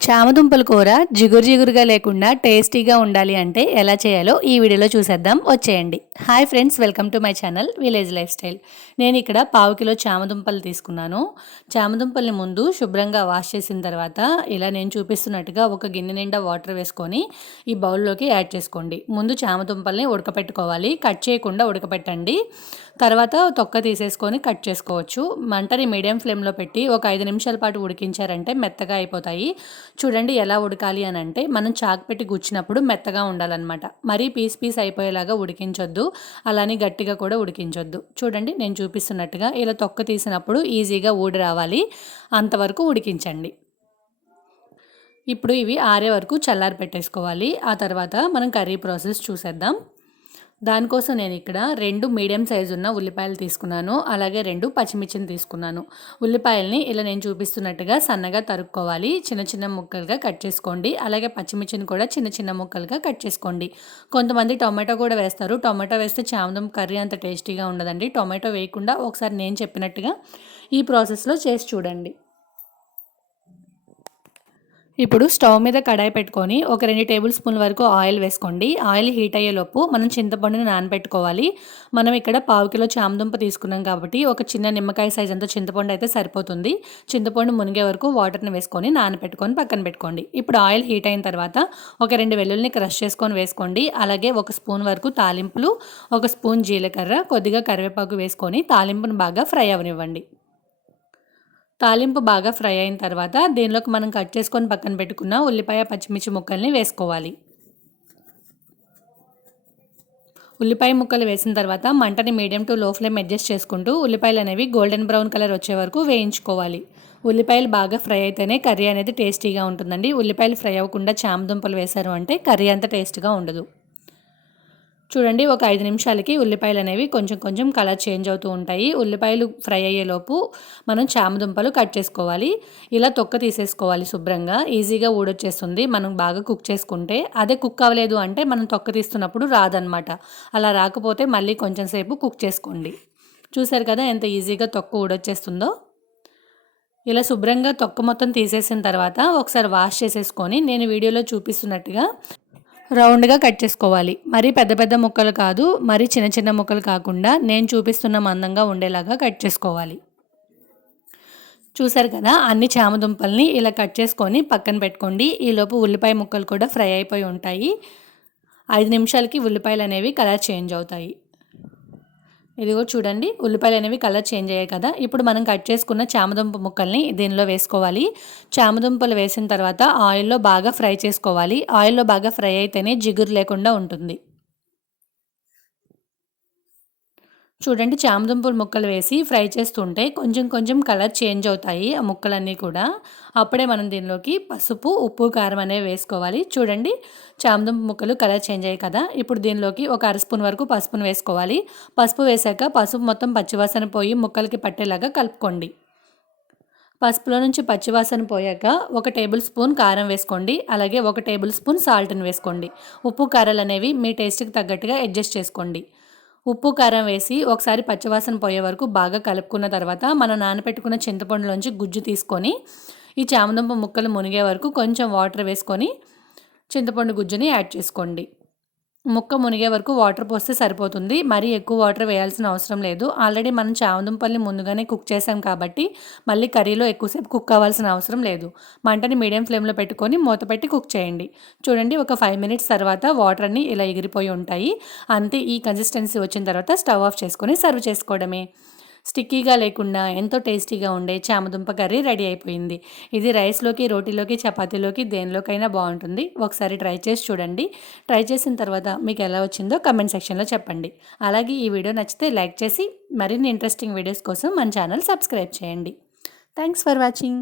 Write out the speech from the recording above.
చామదుంపల కూర జిగురు జిగురుగా లేకుండా టేస్టీగా ఉండాలి అంటే ఎలా చేయాలో ఈ వీడియోలో చూసేద్దాం. వచ్చేయండి. Hi friends welcome to my channel village lifestyle. నేను ఇక్కడ పావు కిలో చామదుంపలు తీసుకున్నాను. చామదుంపల్ని ముందు శుభ్రంగా వాష్ చేసిన తర్వాత ఇలా నేను చూపిస్తున్నట్టుగా ఒక గిన్నె నిండా వాటర్ వేసుకొని ఈ బౌల్లోకి యాడ్ చేసుకోండి. ముందు చామదుంపల్ని ఉడకపెట్టుకోవాలి. కట్ చేయకుండా ఉడకపెట్టండి. తర్వాత తొక్క తీసేసుకొని కట్ చేసుకోవచ్చు. మంటని మీడియం ఫ్లేమ్లో పెట్టి ఒక ఐదు నిమిషాల పాటు ఉడికించారంటే మెత్తగా అయిపోతాయి. చూడండి ఎలా ఉడకాలి అని అంటే మనం చాకు పెట్టి గుచ్చినప్పుడు మెత్తగా ఉండాలన్నమాట. మరీ పీస్ పీస్ అయిపోయేలాగా ఉడికించొద్దు. అలానే గట్టిగా కూడా ఉడికించొద్దు. చూడండి నేను చూపిస్తున్నట్టుగా ఇలా తొక్క తీసినప్పుడు ఈజీగా ఊడి రావాలి. అంతవరకు ఉడికించండి. ఇప్పుడు ఇవి ఆరే వరకు చల్లారి పెట్టేసుకోవాలి. ఆ తర్వాత మనం కర్రీ ప్రాసెస్ చూసేద్దాం. దానికోసం నేను ఇక్కడ రెండు మీడియం సైజు ఉన్న ఉల్లిపాయలు తీసుకున్నాను. అలాగే రెండు పచ్చిమిర్చిని తీసుకున్నాను. ఉల్లిపాయల్ని ఇలా నేను చూపిస్తున్నట్టుగా సన్నగా తరుక్కోవాలి. చిన్న చిన్న ముక్కలుగా కట్ చేసుకోండి. అలాగే పచ్చిమిర్చిని కూడా చిన్న చిన్న ముక్కలుగా కట్ చేసుకోండి. కొంతమంది టొమాటో కూడా వేస్తారు. టొమాటో వేస్తే చామదం కర్రీ అంత టేస్టీగా ఉండదండి. టొమాటో వేయకుండా ఒకసారి నేను చెప్పినట్టుగా ఈ ప్రాసెస్లో చేసి చూడండి. ఇప్పుడు స్టవ్ మీద కడాయి పెట్టుకొని ఒక రెండు టేబుల్ స్పూన్ వరకు ఆయిల్ వేసుకోండి. ఆయిల్ హీట్ అయ్యేలోపు మనం చింతపండుని నానబెట్టుకోవాలి. మనం ఇక్కడ పావు కిలో చామదుంప తీసుకున్నాం కాబట్టి ఒక చిన్న నిమ్మకాయ సైజ్ అంత చింతపండు అయితే సరిపోతుంది. చింతపండు మునిగే వరకు వాటర్ని వేసుకొని నానబెట్టుకొని పక్కన పెట్టుకోండి. ఇప్పుడు ఆయిల్ హీట్ అయిన తర్వాత ఒక రెండు వెల్లుల్ని క్రష్ చేసుకొని వేసుకోండి. అలాగే ఒక స్పూన్ వరకు తాలింపులు ఒక స్పూన్ జీలకర్ర కొద్దిగా కరివేపాకు వేసుకొని తాలింపును బాగా ఫ్రై అవనివ్వండి. తాలింపు బాగా ఫ్రై అయిన తర్వాత దీనిలోకి మనం కట్ చేసుకొని పక్కన పెట్టుకున్న ఉల్లిపాయ పచ్చిమిర్చి ముక్కల్ని వేసుకోవాలి. ఉల్లిపాయ ముక్కలు వేసిన తర్వాత మంటని medium to low flame adjust చేసుకుంటూ ఉల్లిపాయలు అనేవి గోల్డెన్ బ్రౌన్ కలర్ వచ్చే వరకు వేయించుకోవాలి. ఉల్లిపాయలు బాగా ఫ్రై అయితేనే కర్రీ అనేది టేస్టీగా ఉంటుందండి. ఉల్లిపాయలు ఫ్రై అవ్వకుండా చామ దుంపలు వేశారు అంటే కర్రీ అంత టేస్ట్గా ఉండదు. చూడండి ఒక ఐదు నిమిషాలకి ఉల్లిపాయలు అనేవి కొంచెం కొంచెం కలర్ చేంజ్ అవుతూ ఉంటాయి. ఉల్లిపాయలు ఫ్రై అయ్యేలోపు మనం చామదుంపలు కట్ చేసుకోవాలి. ఇలా తొక్క తీసేసుకోవాలి శుభ్రంగా. ఈజీగా ఊడొచ్చేస్తుంది. మనం బాగా కుక్ చేసుకుంటే అదే కుక్ అవ్వలేదు అంటే మనం తొక్క తీస్తున్నప్పుడు రాదనమాట అలా రాకపోతే మళ్ళీ కొంచెం సేపు కుక్ చేసుకోండి. చూసారు కదా ఎంత ఈజీగా తొక్క ఊడొచ్చేస్తుందో? ఇలా శుభ్రంగా తొక్క మొత్తం తీసేసిన తర్వాత ఒకసారి వాష్ చేసేసుకొని నేను వీడియోలో చూపిస్తున్నట్టుగా రౌండ్గా కట్ చేసుకోవాలి. మరీ పెద్ద పెద్ద ముక్కలు కాదు మరీ చిన్న చిన్న ముక్కలు కాకుండా నేను చూపిస్తున్న మందంగా ఉండేలాగా కట్ చేసుకోవాలి. చూసారు కదా అన్ని చామదుంపల్ని ఇలా కట్ చేసుకొని పక్కన పెట్టుకోండి. ఈలోపు ఉల్లిపాయ ముక్కలు కూడా ఫ్రై అయిపోయి ఉంటాయి. ఐదు నిమిషాలకి ఉల్లిపాయలు అనేవి కలర్ చేంజ్ అవుతాయి. ఇదిగో చూడండి ఉల్లిపాయలు అనేవి కలర్ చేంజ్ అయ్యాయి కదా. ఇప్పుడు మనం కట్ చేసుకున్న చామదుంప ముక్కల్ని దీనిలో వేసుకోవాలి. చామదుంపలు వేసిన తర్వాత ఆయిల్లో బాగా ఫ్రై చేసుకోవాలి. ఆయిల్లో బాగా ఫ్రై అయితేనే జిగురు లేకుండా ఉంటుంది. చూడండి చామదుంపుల ముక్కలు వేసి ఫ్రై చేస్తుంటే కొంచెం కొంచెం కలర్ చేంజ్ అవుతాయి ఆ ముక్కలన్నీ కూడా. అప్పుడే మనం దీనిలోకి పసుపు ఉప్పు కారం అనేవి వేసుకోవాలి. చూడండి చామదుంపు ముక్కలు కలర్ చేంజ్ అయ్యాయి కదా. ఇప్పుడు దీనిలోకి ఒక అర స్పూన్ వరకు పసుపును వేసుకోవాలి. పసుపు వేసాక పసుపు మొత్తం పచ్చివాసన పోయి ముక్కలకి పట్టేలాగా కలుపుకోండి. పసుపులో నుంచి పచ్చివాసన పోయాక ఒక టేబుల్ స్పూన్ కారం వేసుకోండి. అలాగే ఒక టేబుల్ స్పూన్ సాల్ట్ని వేసుకోండి. ఉప్పు కారాలు అనేవి మీ టేస్ట్కి తగ్గట్టుగా అడ్జస్ట్ చేసుకోండి. ఉప్పు కారం వేసి ఒకసారి పచ్చివాసన పోయే వరకు బాగా కలుపుకున్న తర్వాత మనం నానపెట్టుకున్న చింతపండులోంచి గుజ్జు తీసుకొని ఈ చామదుంప ముక్కలు మునిగే వరకు కొంచెం వాటర్ వేసుకొని చింతపండు గుజ్జుని యాడ్ చేసుకోండి. ముక్క మునిగే వరకు వాటర్ పోస్తే సరిపోతుంది. మరీ ఎక్కువ వాటర్ వేయాల్సిన అవసరం లేదు. ఆల్రెడీ మనం చామదుంపల్ని ముందుగానే కుక్ చేసాం కాబట్టి మళ్ళీ కర్రీలో ఎక్కువసేపు కుక్ అవ్వాల్సిన అవసరం లేదు. మంటని మీడియం ఫ్లేమ్లో పెట్టుకొని మూత పెట్టి కుక్ చేయండి. చూడండి ఒక ఫైవ్ మినిట్స్ తర్వాత వాటర్ అన్ని ఇలా ఎగిరిపోయి ఉంటాయి. అంతే ఈ కన్సిస్టెన్సీ వచ్చిన తర్వాత స్టవ్ ఆఫ్ చేసుకొని సర్వ్ చేసుకోవడమే. స్టిక్కీగా లేకుండా ఎంతో టేస్టీగా ఉండే చామదుంప కర్రీ రెడీ అయిపోయింది. ఇది రైస్లోకి రోటీలోకి చపాతీలోకి దేనిలోకైనా బాగుంటుంది. ఒకసారి ట్రై చేసి చూడండి. ట్రై చేసిన తర్వాత మీకు ఎలా వచ్చిందో కమెంట్ సెక్షన్లో చెప్పండి. అలాగే ఈ వీడియో నచ్చితే లైక్ చేసి మరిన్ని ఇంట్రెస్టింగ్ వీడియోస్ కోసం మన ఛానల్ సబ్స్క్రైబ్ చేయండి. Thanks for watching.